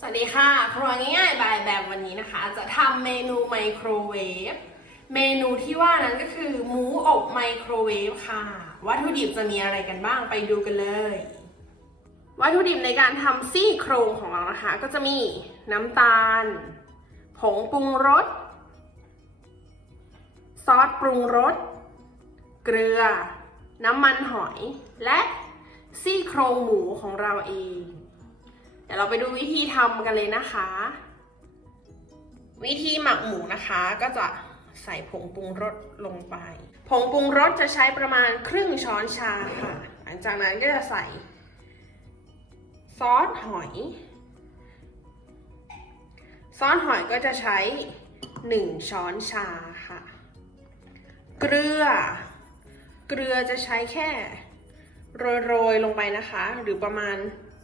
สวัสดีค่ะ ครัวง่ายๆบายแบบวันนี้นะคะ จะทำเมนูไมโครเวฟ เมนูที่ว่านั้นก็คือ หมูอบไมโครเวฟค่ะ วัตถุดิบจะมีอะไรกันบ้างไปดูกันเลย วัตถุดิบในการทำซี่โครงของเรานะคะ ก็จะมีน้ำตาล ผงปรุงรส ซอสปรุงรส เกลือ น้ำมันหอย และซี่โครงหมูของเราเอง ดี๋ยวเราไปดูวิธีทำกันเลยนะคะ วิธีหมักหมูนะคะก็จะใส่ผงปรุงรสลงไป ผงปรุงรสจะใช้ประมาณครึ่งช้อนชาค่ะ หลังจากนั้นก็จะใส่ ซอสหอย ซอสหอยก็จะใช้หนึ่งช้อนชาค่ะ เกลือ เกลือจะใช้แค่ โรยๆลงไปนะคะ หรือประมาณ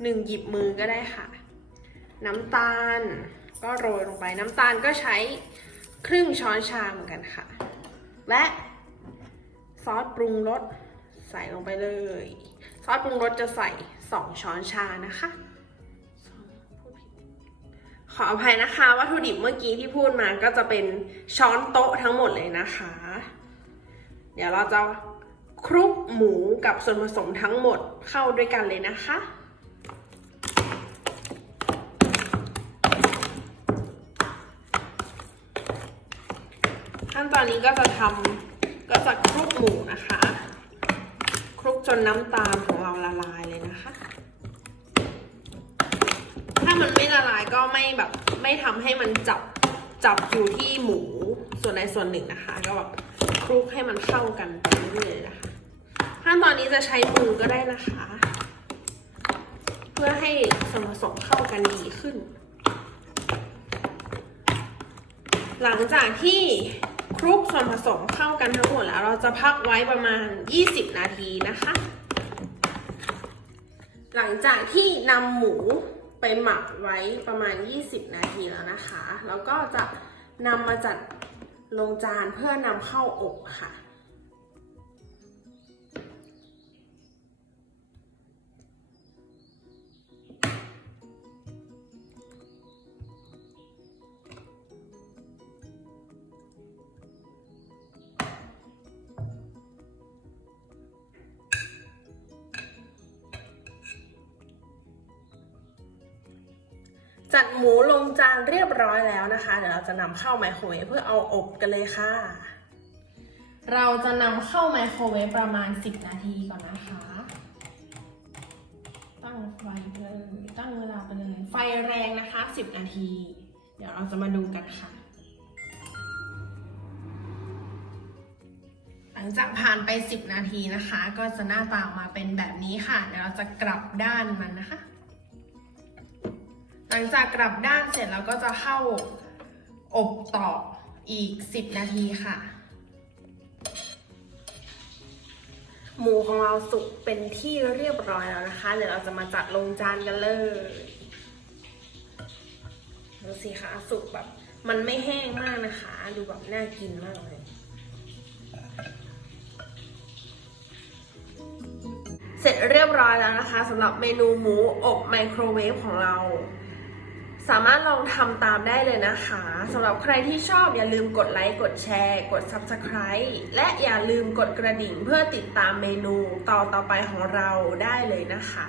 หนึ่งหยิบมือก็ได้ค่ะ น้ำตาลก็โรยลงไปน้ำตาลก็ใช้ครึ่งช้อนชาเหมือนกันค่ะ และซอสปรุงรสใส่ลงไปเลย ซอสปรุงรสจะใส่สองช้อนชานะคะขออภัยนะคะวัตถุดิบเมื่อกี้ที่พูดมาก็จะเป็นช้อนโต๊ะทั้งหมดเลยนะคะ เดี๋ยวเราจะคลุกหมูกับส่วนผสมทั้งหมดเข้าด้วยกันเลยนะคะ ขั้นตอนนี้ก็จะทำก็จะคลุกหมูนะคะคลุกจนน้ำตาลของเราละลายเลยนะคะ ถ้ามันไม่ละลายก็ไม่แบบไม่ทำให้มันจับจับอยู่ที่หมูส่วนใดส่วนหนึ่งนะคะ ก็แบบคลุกให้มันเข้ากันไปเรื่อยๆนะคะขั้นตอนนี้จะใช้มือก็ได้นะคะ เพื่อให้ส่วนผสมเข้ากันดีขึ้น หลังจากที่ ลุกส่วนผสมเข้ากันทั้งหมดแล้ว เราจะพักไว้ประมาณ 20 นาทีนะคะ หลังจากที่นำหมูไปหมักไว้ประมาณ 20 นาทีแล้วนะคะ แล้วก็จะนำมาจัดลงจานเพื่อนำเข้าอบค่ะ จัดหมูลงจานเรียบร้อยแล้วนะคะ เดี๋ยวเราจะนำเข้าไมโครเวฟเพื่อเอาอบกันเลยค่ะ เราจะนำเข้าไมโครเวฟประมาณ 10 นาทีก่อนนะคะ ตั้งไฟเลยตั้งเวลาไปเลยไฟแรงนะคะ 10 นาที เดี๋ยวเราจะมาดูกันค่ะ หลังจากผ่านไป 10 นาทีนะคะ ก็จะหน้าตามาเป็นแบบนี้ค่ะ เดี๋ยวเราจะกลับด้านมันนะคะ ลังจากกลับด้านเสร็จเราก็จะเข้าอบต่ออีก 10 นาทีค่ะ หมูของเราสุกเป็นที่เรียบร้อยแล้วนะคะ เดี๋ยวเราจะมาจัดลงจานกันเลยดูสิคะสุกแบบ มันไม่แห้งมากนะคะ ดูแบบน่ากินมากเลยเสร็จเรียบร้อยแล้วนะคะสำหรับเมนูหมูอบไมโครเวฟของเรา สามารถลองทำตามได้เลยนะคะสำหรับใครที่ชอบอย่าลืมกดไลค์ กดแชร์ กด Subscribe และอย่าลืมกดกระดิ่งเพื่อติดตามเมนูต่อต่อไปของเราได้เลยนะคะ